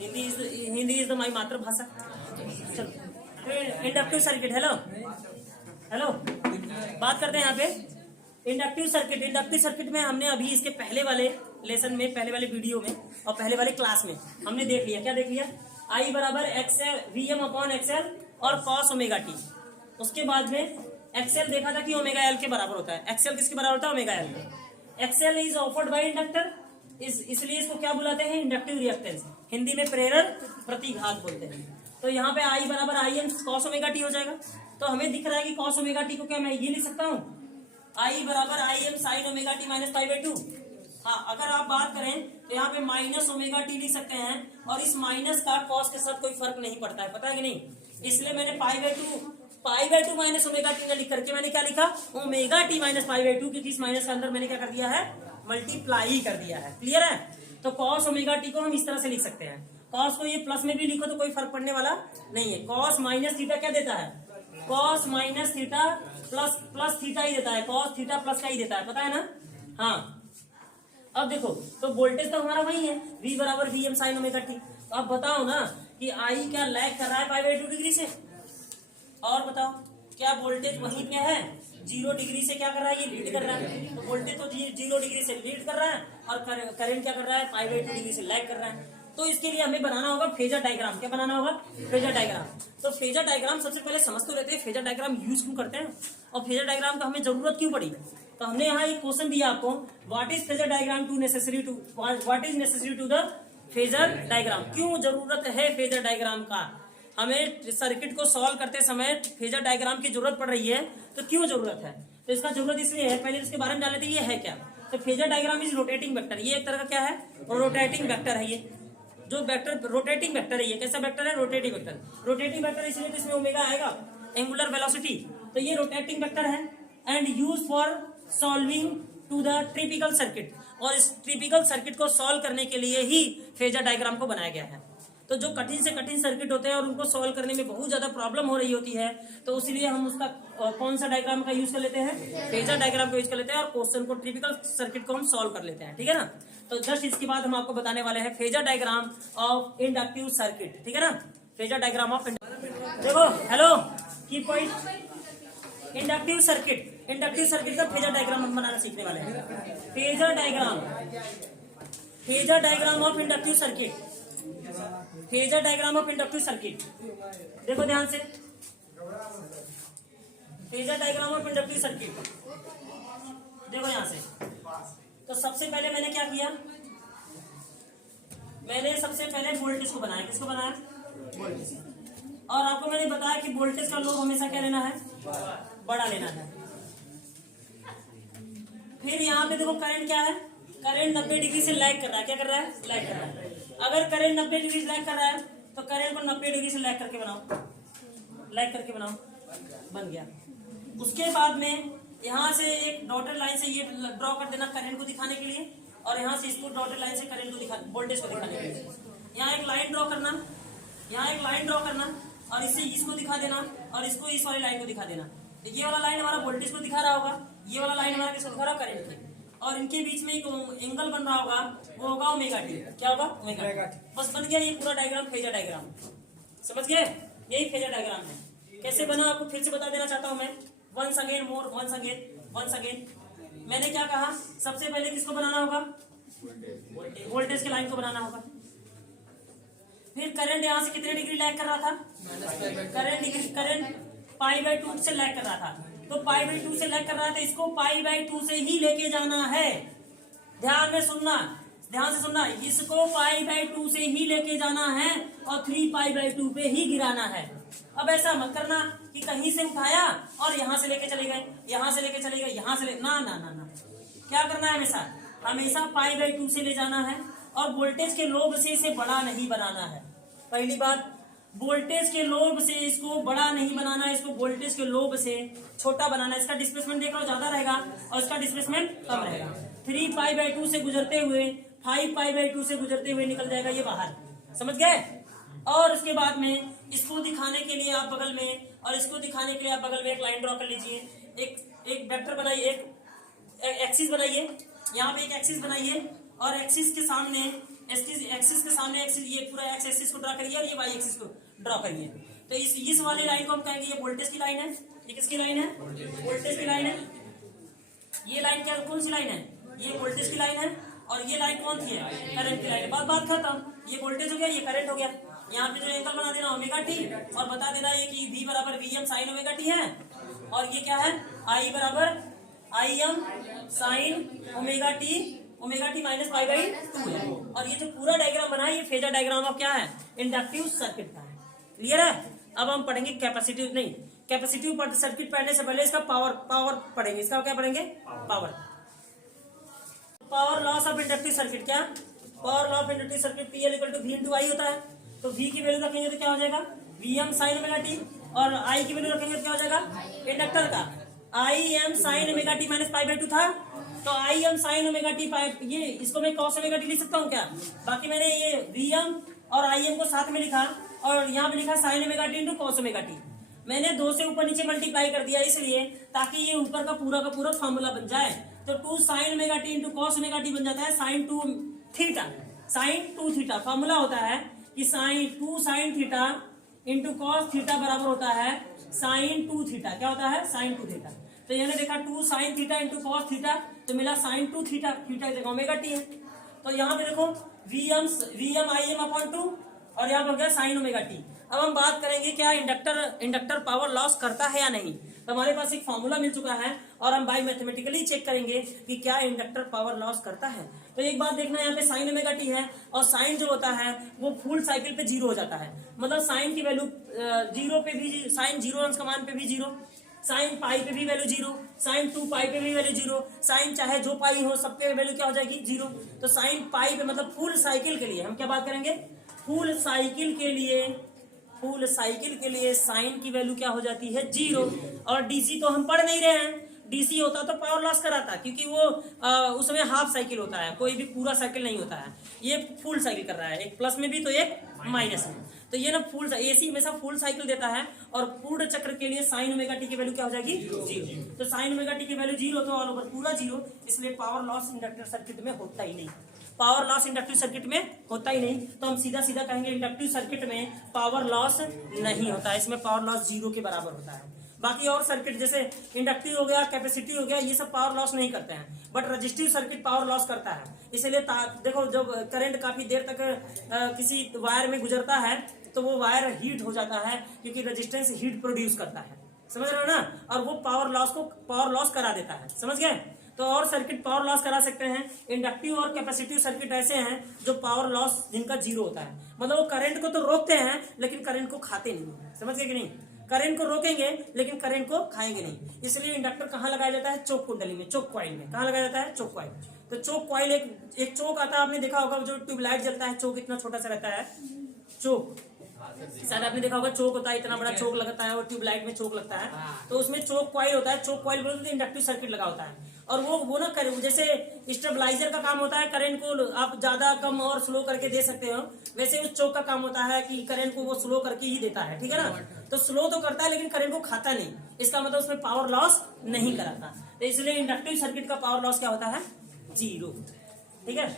Hindi is the my मातृभाषा। चलो inductive circuit, hello hello, बात करते हैं यहाँ पे इंडक्टिव सर्किट। इंडक्टिव सर्किट में हमने अभी इसके पहले वाले लेसन में, पहले वाले वीडियो में और पहले वाले क्लास में हमने देख लिया, क्या देख लिया, आई बराबर एक्सएल वीएम अपॉन एक्सएल और कॉस ओमेगा टी। उसके बाद में एक्सएल देखा था कि ओमेगा एल के बराबर होता है। एक्सएल किसके बराबर होता है? ओमेगा एल के। XL is offered by inductor, इसलिए इसको क्या बुलाते हैं? इंडक्टिव रिएक्टेंस, हिंदी में प्रेरक प्रतिघात बोलते हैं। तो यहाँ पे आई बराबर I M cos omega T हो जाएगा। तो हमें दिख रहा है कि कॉस ओमेगा टी को क्या मैं ये लिख सकता हूँ, आई बराबर I M sine omega t minus pi by two. हाँ, अगर आप बात करें तो यहाँ पे माइनस ओमेगा टी लिख सकते हैं, और इस माइनस का कॉस के साथ कोई फर्क नहीं पड़ता है, पता है कि नहीं? इसलिए मैंने pi by two minus omega T लिख करके मैंने क्या लिखा, omega t minus pi by two, क्योंकि इस माइनस के अंदर मैंने क्या कर दिया है, मल्टीप्लाई कर दिया है। क्लियर है? तो कॉस ओमेगा टी को हम इस तरह से लिख सकते हैं। कॉस को ये प्लस में भी लिखो तो कोई फर्क पड़ने वाला नहीं है। कॉस माइनस थीटा क्या देता है? Cos minus theta plus theta ही देता है, कॉस थीटा प्लस का ही देता है, पता है ना? हाँ, अब देखो, तो वोल्टेज तो हमारा वही है, V बराबर V M sine omega t. तो अब बताओ ना कि आई क्या लैग कर रहा है पाई बाई 2 डिग्री से, और बताओ क्या वोल्टेज वहीं पे है 0 डिग्री से क्या कर रहा है, ये लीड कर रहा है। तो वोल्टेज तो 0 डिग्री से लीड कर रहा है, और करंट क्या कर रहा है, पाई बाई 2 डिग्री से लैग कर रहा है। तो इसके लिए हमें बनाना होगा फेजर डायग्राम। क्या बनाना होगा? Phasor diagram. तो फेजर डायग्राम सबसे पहले समझ तो लेते हैं फेजर डायग्राम यूज क्यों करते हैं, और फेजर डायग्राम का हमें जरूरत क्यों पड़ी। तो हमने यहाँ एक क्वेश्चन दिया आपको, what is phasor diagram to necessary to, what is necessary to the phasor diagram, क्यों जरूरत है फेजर डायग्राम का। हमें सर्किट को सॉल्व करते समय फेजर डायग्राम की जरूरत पड़ रही है, तो क्यों जरूरत है? तो इसका जरूरत इसलिए है, पहले इसके बारे में जान लेते हैं ये है क्या। तो phasor diagram is rotating vector, ये एक तरह का क्या है, रोटेटिंग वेक्टर है। ये जो वेक्टर रोटेटिंग वेक्टर है, ये कैसा वेक्टर है? Rotating vector. रोटेटिंग वेक्टर इसलिए तो इसमें ओमेगा आएगा, एंगुलर वेलोसिटी, तो ये रोटेटिंग वेक्टर है and use for solving to the typical circuit. और इस ट्रिपिकल सर्किट को सॉल्व करने के लिए ही फेजर डायग्राम को बनाया गया है। तो जो कठिन से कठिन सर्किट होते हैं और उनको सॉल्व करने में बहुत ज्यादा प्रॉब्लम हो रही होती है, तो उसलिए हम उसका कौन सा डायग्राम का यूज कर लेते हैं? फेजर डायग्राम को यूज कर लेते हैं, और क्वेश्चन को ट्रिपिकल सर्किट को हम सॉल्व कर लेते हैं। ठीक है ना? तो जस्ट इसके बाद हम आपको बताने वाले हैं phasor diagram of inductive circuit. ठीक है ना? फेजर डायग्राम ऑफ, देखो हेलो की पॉइंट, इंडक्टिव सर्किट का फेजर डायग्राम हम बनाना सीखने वाले हैं। Phasor diagram of inductive circuit, phasor diagram of inductive circuit. देखो ध्यान से, phasor diagram of inductive circuit देखो यहां से। तो सबसे पहले मैंने क्या किया, मैंने सबसे पहले वोल्टेज को बनाया। किसको बनाया? वोल्टेज। और आपको मैंने बताया कि वोल्टेज का लोब हमेशा क्या लेना है? बड़ा लेना है। फिर यहाँ पे देखो करंट क्या है, करंट 90 डिग्री से लैग कर रहा है। क्या कर रहा है? लैग कर रहा है। अगर करंट 90 डिग्री से लैग कर रहा है, तो करंट को 90 डिग्री से लैग करके बनाओ, बन गया। उसके बाद में यहाँ से एक डॉटेड लाइन से ये ड्रॉ कर देना करंट को दिखाने के लिए, और यहाँ से इसको डॉटेड लाइन से करंट को वोल्टेज को दिखाने के लिए। यहाँ एक लाइन ड्रॉ करना, और इससे इसको दिखा देना, और इसको इस वाली लाइन को दिखा देना। ये वाला लाइन हमारा वोल्टेज को दिखा रहा होगा, ये वाला लाइन हमारा किसको दिखा रहा होगा? करंट को। और इनके बीच में एक एंगल बन रहा होगा, वो होगा ओमेगा टी। क्या होगा? Omega T. बस बन गया ये पूरा डायग्राम, फेजर डायग्राम। समझ गए? यही फेजर डायग्राम है। कैसे बना आपको फिर से बता देना चाहता हूं मैं, वंस अगेन। मैंने क्या कहा, सबसे पहले किसको बनाना होगा? वोल्टेज की लाइन को बनाना होगा। फिर करंट यहाँ से कितने डिग्री लैग कर रहा था? करंट पाई बाई 2 से लैग कर रहा था। तो पाई बाई 2 से लैग कर रहा था, इसको पाई बाई 2 से ही लेके जाना है। ध्यान से सुनना, इसको पाई बाई 2 से ही लेके जाना है, और 3 पाई बाई 2 पे ही गिराना है। अब ऐसा मत करना कि कहीं से उठाया और यहाँ से लेके चले गए, ना। क्या करना है? हमेशा पाई बाई 2 से ले जाना है, और वोल्टेज के लोब से इसे बड़ा नहीं बनाना है। पहली बात, वोल्टेज के लोब से इसको बड़ा नहीं बनाना है, इसको वोल्टेज के लोब से छोटा बनाना है। इसका डिस्प्लेसमेंट देख लो ज्यादा रहेगा, और इसका डिस्प्लेसमेंट कम रहेगा। 3 पाई बाई 2 से गुजरते हुए, 5 पाई बाई 2 से गुजरते हुए निकल जाएगा ये बाहर। समझ गए? और उसके बाद में इसको दिखाने के लिए आप बगल में, और इसको दिखाने के लिए आप बगल में एक लाइन ड्रॉ कर लीजिए। एक वेक्टर बनाइए, एक एक्सिस बनाइए, यहाँ पे एक एक्सिस बनाइए, और एक्सिस के सामने एक्सिस के सामने एक्सिस, ये पूरा एक्स एक्सिस को ड्रा करिए और ये वाई एक्सिस को ड्रा करिए। तो इस वाले लाइन को हम कहेंगे ये वोल्टेज की लाइन है। ये किसकी लाइन है? वोल्टेज की लाइन है। ये लाइन क्या, कौन सी लाइन है? ये वोल्टेज की लाइन है। और ये लाइन कौन सी है? करंट की लाइन है। बात खत्म। ये वोल्टेज हो गया, ये करंट हो गया। यहाँ पे जो एंगल बना देना ओमेगा टी और बता देना है कि V बराबर V M sine omega t है और ये क्या है? I बराबर I M sine omega t minus pi by 2 है। और ये जो पूरा डायग्राम बना है ये फेजर डायग्राम ऑफ क्या है? इंडक्टिव सर्किट का है। क्लियर है? अब हम पढ़ेंगे कैपेसिटिव, नहीं कैपेसिटिव सर्किट पढ़ने से पहले इसका पावर पढ़ेंगे। इसका क्या पढ़ेंगे? Power loss of inductive circuit. क्या power law of inductive circuit? PL equal to V into I होता है। तो V की वैल्यू रखेंगे तो क्या हो जाएगा? VM साइन ओमेगा टी और I की वैल्यू रखेंगे तो क्या हो जाएगा? इंडक्टर का IM sign omega t minus pi by 2 था। तो IM sign omega T pi, ये इसको मैं कॉस ओमेगा टी लिख सकता हूँ क्या? बाकी मैंने ये VM और IM को साथ में लिखा और यहाँ पे लिखा sign omega t into cos omega T. मैंने 2 से ऊपर नीचे मल्टीप्लाई कर दिया इसलिए ताकि ये ऊपर का पूरा फॉर्मूला बन जाए। तो 2 sine omega t into cos omega t बन जाता है sine 2 theta. Sine 2 theta formula होता है कि sine 2 sine theta into cos theta बराबर होता है साइन 2 थीटा। क्या होता है? Sine 2 theta. तो मैंने देखा 2 sine theta into cos theta तो मिला साइन 2 थीटा। थीटा जगह ओमेगा टी है। तो यहाँ पे देखो वीएम आई एम अपॉन 2 और यहाँ पे हो गया साइन ओमेगा टी। अब हम बात करेंगे क्या इंडक्टर पावर लॉस करता है या नहीं। तो हमारे पास एक फॉर्मूला मिल चुका है और हम बाय मैथमेटिकली चेक करेंगे कि क्या इंडक्टर पावर लॉस करता है। तो एक बात देखना, यहाँ पे साइन ओमेगा टी है और साइन जो होता है वो फुल साइकिल पे 0 हो जाता है। मतलब साइन की वैल्यू 0 पे भी, साइन 0 अंश का मान पे भी 0, साइन पाई पे भी वैल्यू 0, साइन 2 पाई पे भी वैल्यू 0, साइन चाहे जो पाई हो सबके वैल्यू क्या हो जाएगी? 0। तो साइन पाई पे मतलब फुल साइकिल के लिए हम क्या बात करेंगे? फुल साइकिल के लिए साइन की वैल्यू क्या हो जाती है? 0। और डीसी तो हम पढ़ नहीं रहे हैं। डीसी होता तो पावर लॉस कराता क्योंकि वो उसमें हाफ साइकिल होता है, कोई भी पूरा साइकिल नहीं होता है। ये फुल साइकिल कर रहा है, एक प्लस में भी तो एक माइनस में। तो ये ना फुल एसी हमेशा फुल साइकिल देता है और पूर्ण चक्र के लिए साइन ओमेगा टी की वैल्यू क्या हो जाएगी? 0। तो साइन ओमेगा टी की वैल्यू 0 तो ऑल ओवर पूरा 0, इसलिए पावर लॉस इंडक्टिव सर्किट में होता ही नहीं। पावर लॉस इंडक्टिव सर्किट में होता ही नहीं। तो हम सीधा कहेंगे इंडक्टिव सर्किट में पावर लॉस नहीं होता है, इसमें पावर लॉस 0 के बराबर होता है। बाकी और सर्किट जैसे इंडक्टिव हो गया, कैपेसिटिव हो गया, ये सब पावर लॉस नहीं करते हैं, but resistive circuit power loss करता है। इसलिए देखो जब करंट काफी देर तक किसी वायर में गुजरता है तो वो वायर हीट हो जाता है क्योंकि रेजिस्टेंस हीट प्रोड्यूस करता है। समझ रहे हो ना? और वो पावर लॉस करा देता है। समझ गए? तो और सर्किट पावर लॉस करा सकते हैं। इंडक्टिव और कैपेसिटिव सर्किट ऐसे हैं जो पावर लॉस जिनका 0 होता है। मतलब वो करंट को तो रोकते हैं लेकिन करंट को खाते नहीं है। समझ गए कि नहीं? करंट को रोकेंगे लेकिन करंट को खाएंगे नहीं। इसलिए इंडक्टर कहाँ लगाया जाता है? चोक कुंडली में, चोक कॉइल में। कहाँ लगाया जाता है? Choke coil. तो चोक कॉइल एक चोक आता है, आपने देखा होगा जो ट्यूबलाइट जलता है, चोक इतना छोटा सा रहता है, चोक शायद आपने देखा होगा। चोक होता है, इतना बड़ा चोक लगता है और ट्यूबलाइट में चोक लगता है, तो उसमें चोक कॉइल होता है। चोक कॉइल बोलते हैं इंडक्टिव सर्किट लगा होता है। और वो ना जैसे स्टेबलाइजर का काम होता है, करंट को आप ज्यादा कम और स्लो करके दे सकते हो, वैसे उस चोक का काम होता है कि करंट को वो स्लो करके ही देता है। ठीक है ना? तो स्लो तो करता है लेकिन करंट को खाता नहीं। इसका मतलब उसमें पावर लॉस नहीं कराता। तो इसलिए इंडक्टिव सर्किट का पावर लॉस क्या होता है? 0। ठीक है?